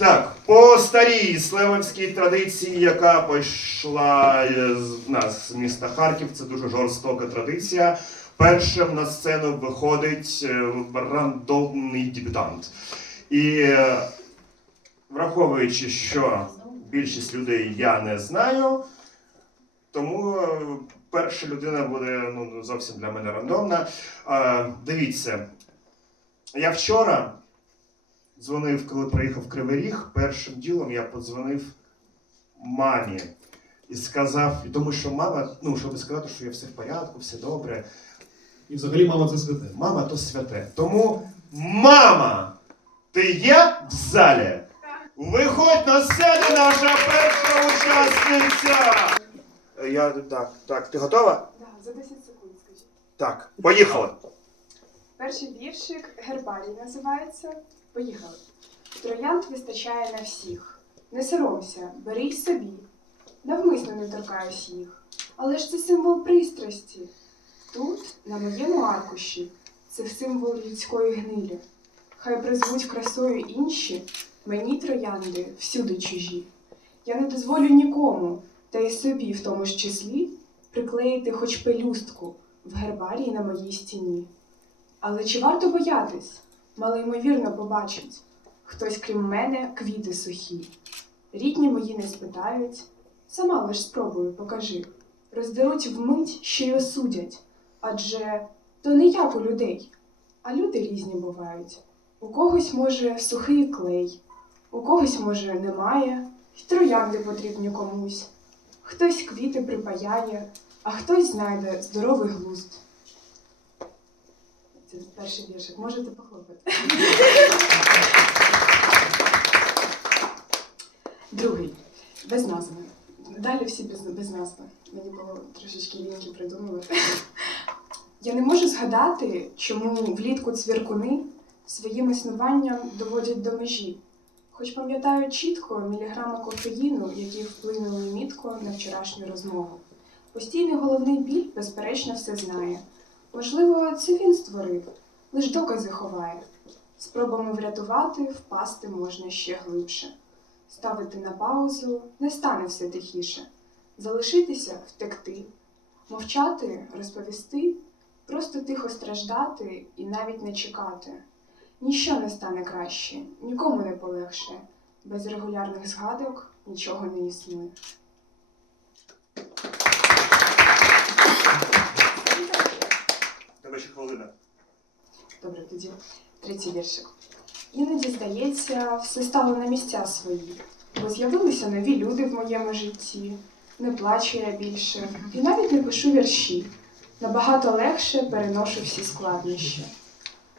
Так, по старій слевівській традиції, яка пішла е, з нас з міста Харків, це дуже жорстока традиція. Першим на сцену виходить е, рандомний дебютант. І е, враховуючи, що більшість людей я не знаю, тому е, перша людина буде ну, зовсім для мене рандомна. Е, Дивіться, я вчора дзвонив, коли приїхав в Кривий Ріг, першим ділом я подзвонив мамі і сказав, і тому що мама, ну, щоб сказати, що я все в порядку, все добре. І взагалі мама це святе. Мама то святе. Тому мама, ти є в залі? Виходь на сцену, наша перша учасниця! Я так, так, ти готова? Да, за 10 секунд скажіть. Так, поїхали. Перший віршик гербарій називається. Поїхали. Троянд вистачає на всіх. Не соромся, бери й собі. Навмисно не торкаюсь їх. Але ж це символ пристрасті. Тут, на моєму аркуші, це символ людської гнилі. Хай призвуть красою інші, мені троянди всюди чужі. Я не дозволю нікому, та й собі в тому ж числі, приклеїти хоч пелюстку в гербарії на моїй стіні. Але чи варто боятись? Малоймовірно побачить хтось крім мене квіти сухі. Рідні мої не спитають, сама лиш спробую, покажи. Роздеруть вмить, що й осудять, адже то не як у людей, а люди різні бувають. У когось може сухий клей, у когось може немає, й троянди потрібні комусь. Хтось квіти припаяє, а хтось знайде здоровий глузд. Це перший віршик. Можете похлопати. Другий. Без назви. Далі всі без, без назви. Мені було трошечки ліньки придумувати. Я не можу згадати, чому влітку цвіркуни своїм існуванням доводять до межі. Хоч пам'ятаю чітко міліграми кофеїну, які вплинули мітко на вчорашню розмову. Постійний головний біль, безперечно, все знає. Можливо, це він створив, лиш докази ховає. Спробами врятувати, впасти можна ще глибше. Ставити на паузу не стане все тихіше. Залишитися втекти, мовчати, розповісти, просто тихо страждати і навіть не чекати. Ніщо не стане краще, нікому не полегше. Без регулярних згадок нічого не існує. Добре, третій віршик. Іноді здається, все стало на місця свої, бо з'явилися нові люди в моєму житті. Не плачу я більше і навіть не пишу вірші. Набагато легше переношу всі складнощі.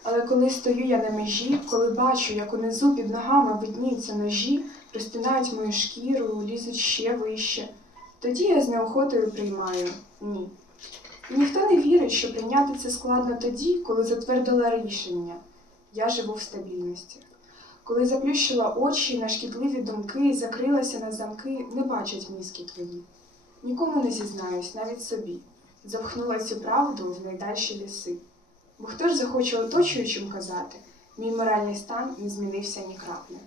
Але коли стою я на межі, коли бачу, як унизу під ногами видніються ножі, розтинають мою шкіру, лізуть ще вище, тоді я з неохотою приймаю ні. Ніхто не вірить, що прийняти це складно тоді, коли затвердила рішення. Я живу в стабільності. Коли заплющила очі на шкідливі думки закрилася на замки, не бачать мізки твої. Нікому не зізнаюсь, навіть собі. Запхнула цю правду в найдальші ліси. Бо хто ж захоче оточуючим казати, мій моральний стан не змінився ні краплі.